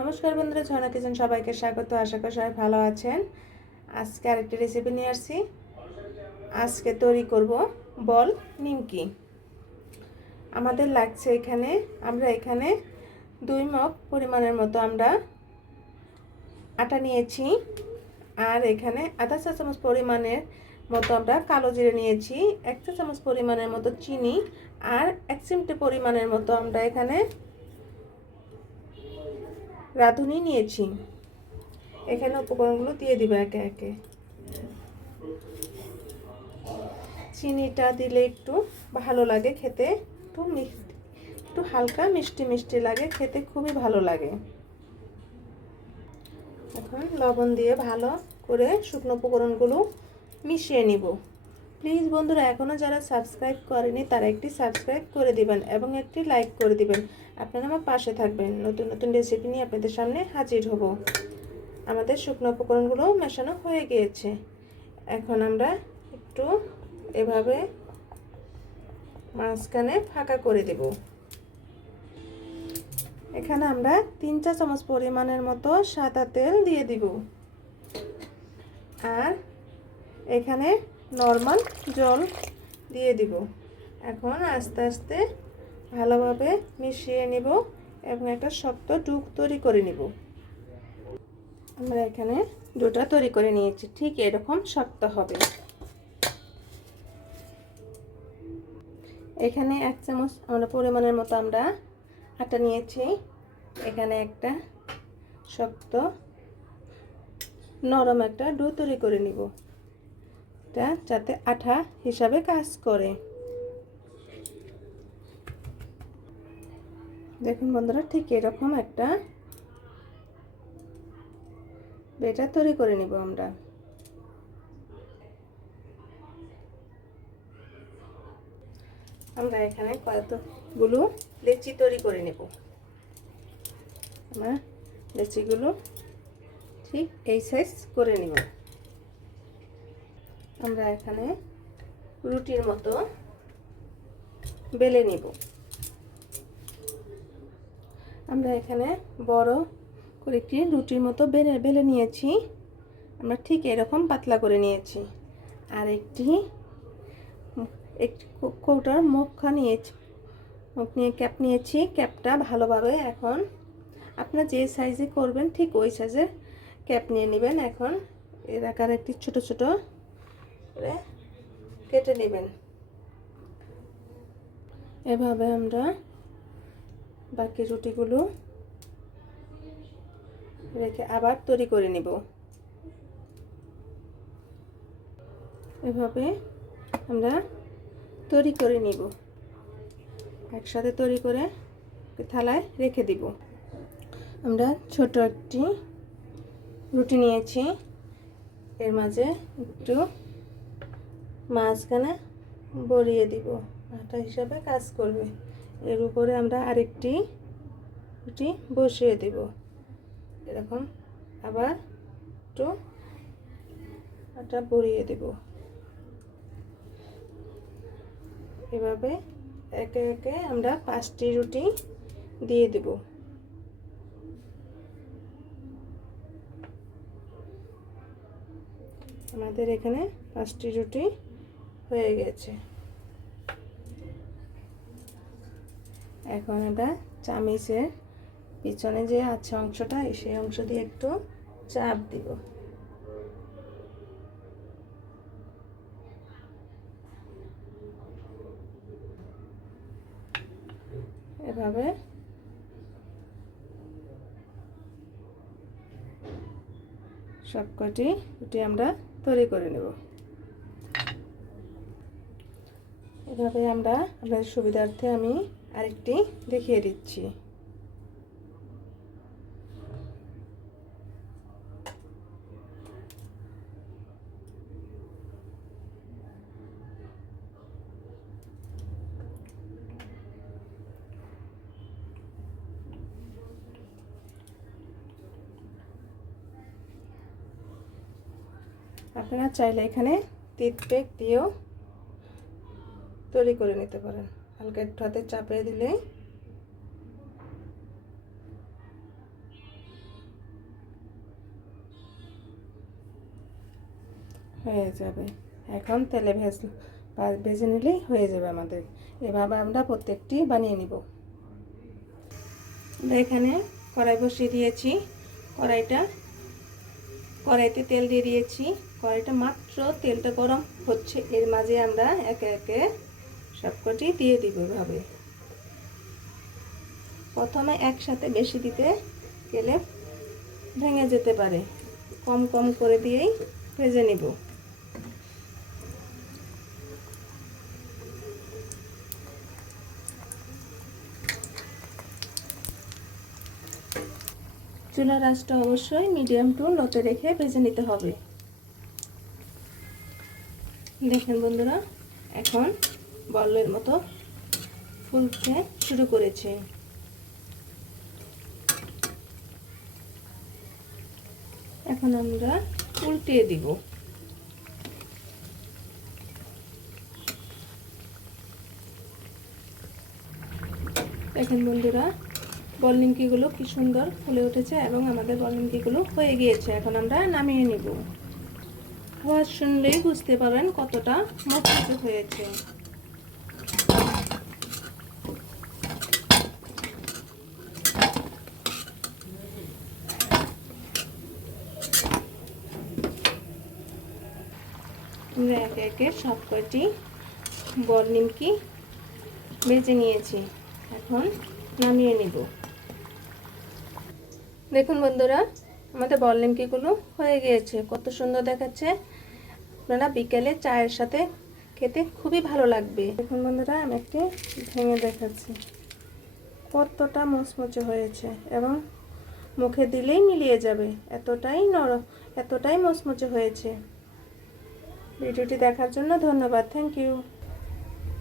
নমস্কার বন্ধুরা, ঝর্ণা কিচেন সবাইকে স্বাগত। আশা করি সবাই ভালো আছেন। আজকে আরেকটি রেসিপি নিয়ে আসছি। আজকে তৈরি করব বল নিমকি। আমাদের লাগছে এখানে, আমরা এখানে দুই মগ পরিমাণের মতো আমরা আটা নিয়েছি। আর এখানে আধা চা চামচ পরিমাণের মতো আমরা কালো জিরে নিয়েছি, এক চা চামচ পরিমাণের মতো চিনি, আর এক চিমটে পরিমাণের মতো আমরা এখানে রাঁধুনি নিয়েছি। এখানে উপকরণগুলো দিয়ে দিব একে একে। চিনিটা দিলে একটু ভালো লাগে খেতে। একটু একটু হালকা মিষ্টি মিষ্টি লাগে, খেতে খুবই ভালো লাগে। এখন লবণ দিয়ে ভালো করে শুকনো উপকরণগুলো মিশিয়ে নিব। প্লিজ বন্ধুরা এখনও যারা সাবস্ক্রাইব করেনি, তারা একটি সাবস্ক্রাইব করে দিবেন এবং একটি লাইক করে দিবেন। আপনারা আমার পাশে থাকবেন। নতুন নতুন রেসিপি নিয়ে আপনাদের সামনে হাজির হব। আমাদের শুকনো উপকরণগুলোও মেশানো হয়ে গিয়েছে। এখন আমরা একটু এভাবে মাঝখানে ফাঁকা করে দেব। এখানে আমরা তিন চা চামচ পরিমাণের মতো সাদা তেল দিয়ে দিব। আর এখানে নর্মাল জল দিয়ে দিব। এখন আস্তে আস্তে ভালোভাবে মিশিয়ে নিব এবং একটা শক্ত ডুক তৈরি করে নিব। আমরা এখানে ডোটা তৈরি করে নিয়েছি, ঠিক এরকম শক্ত হবে। এখানে এক চামচ আমরা পরিমাণের মতো আমরা আটা নিয়েছি। এখানে একটা শক্ত নরম একটা ডো তৈরি করে নিব। এটা যাতে আঠা হিসাবে কাজ করে। দেখুন বন্ধুরা, ঠিক এরকম একটা বেটা তৈরি করে নিব আমরা। আমরা এখানে কতগুলো লেচি তৈরি করে নেব। আমরা লেচিগুলো ঠিক এই সাইজ করে নিব। আমরা এখানে রুটির মতো বেলে নিব। আমরা এখানে বড় করে একটি রুটির মতো বেলে বেলে নিয়েছি। আমরা ঠিক এরকম পাতলা করে নিয়েছি। আর একটি একটি কৌটার মুখা নিয়েছি। মুখ নিয়ে ক্যাপ নিয়েছি। ক্যাপটা ভালোভাবে এখন আপনার যে সাইজে করবেন ঠিক ওই সাইজের ক্যাপ নিয়ে নেবেন। এখন এর আকার একটি ছোট ছোট করে কেটে নেবেন। এভাবে আমরা বাকি রুটিগুলো রেখে আবার তৈরি করে নিব। এভাবে আমরা তৈরি করে নিব। একসাথে তৈরি করে থালায় রেখে দিব। আমরা ছোট একটি রুটি নিয়েছি। এর মাঝে একটু মাঝখানে বড়িয়ে দিব। আটা হিসাবে কাজ করবে। এর উপরে আমরা আরেকটি রুটি বসিয়ে দেব। এরকম আবার একটু আটা বড়িয়ে দেব। এভাবে একে একে আমরা পাঁচটি রুটি দিয়ে দেব। আমাদের এখানে পাঁচটি রুটি হয়ে গেছে। এখন আমরা চামিচের পিছনে যে আছে অংশটা, সেই অংশ দিয়ে একটু চাপ দিব। এভাবে। সবকটি রুটি আমরা তৈরি করে নেব। এভাবে আমরা আপনাদের সুবিধার্থে আমি আরেকটি দেখিয়ে দিচ্ছি। আপনারা চাইলে এখানে তিতপেক দিয়েও তৈরি করে নিতে পারেন। হালকা একটু হাতে চাপিয়ে দিলে হয়ে যাবে। এখন তেলে ভেজ ভেজে নিলেই হয়ে যাবে আমাদের। এভাবে আমরা প্রত্যেকটি বানিয়ে নিব। এখানে কড়াই বসিয়ে দিয়েছি। কড়াইটা কড়াইতে তেল দিয়ে দিয়েছি। কড়াইটা মাত্র তেলটা গরম হচ্ছে। এর মাঝে আমরা একে একে সবকটি দিয়ে দিব এভাবে। প্রথমে একসাথে বেশি দিতে গেলে ভেঙে যেতে পারে। কম কম করে দিয়েই ভেজে নিব। চুলার আঁচটা অবশ্যই মিডিয়াম টু লোতে রেখে ভেজে নিতে হবে। দেখেন বন্ধুরা, এখন বলের মতো ফুলতে শুরু করেছে। এখন আমরা উল্টিয়ে দিব। দেখেন বন্ধুরা বল নিমকিগুলো কি সুন্দর ফুলে উঠেছে এবং আমাদের বল নিমকিগুলো হয়ে গিয়েছে। এখন আমরা নামিয়ে নিব। আওয়াজ শুনলেই বুঝতে পারবেন কতটা মচমচে হয়েছে। আমরা একে একে সব কয়টি বল নিমকি বেজে নিয়েছি। এখন নামিয়ে নিব। দেখুন বন্ধুরা, আমাদের বল নিমকিগুলো হয়ে গিয়েছে। কত সুন্দর দেখাচ্ছে। আপনারা বিকেলে চায়ের সাথে খেতে খুবই ভালো লাগবে। দেখুন বন্ধুরা, আমি একটি ভেঙে দেখাচ্ছি। কতটা মুচমুচে হয়েছে এবং মুখে দিলেই মিলিয়ে যাবে। এতটাই নরম এতটাই মুচমুচে হয়েছে। ভিডিওটি দেখার জন্য ধন্যবাদ। Thank you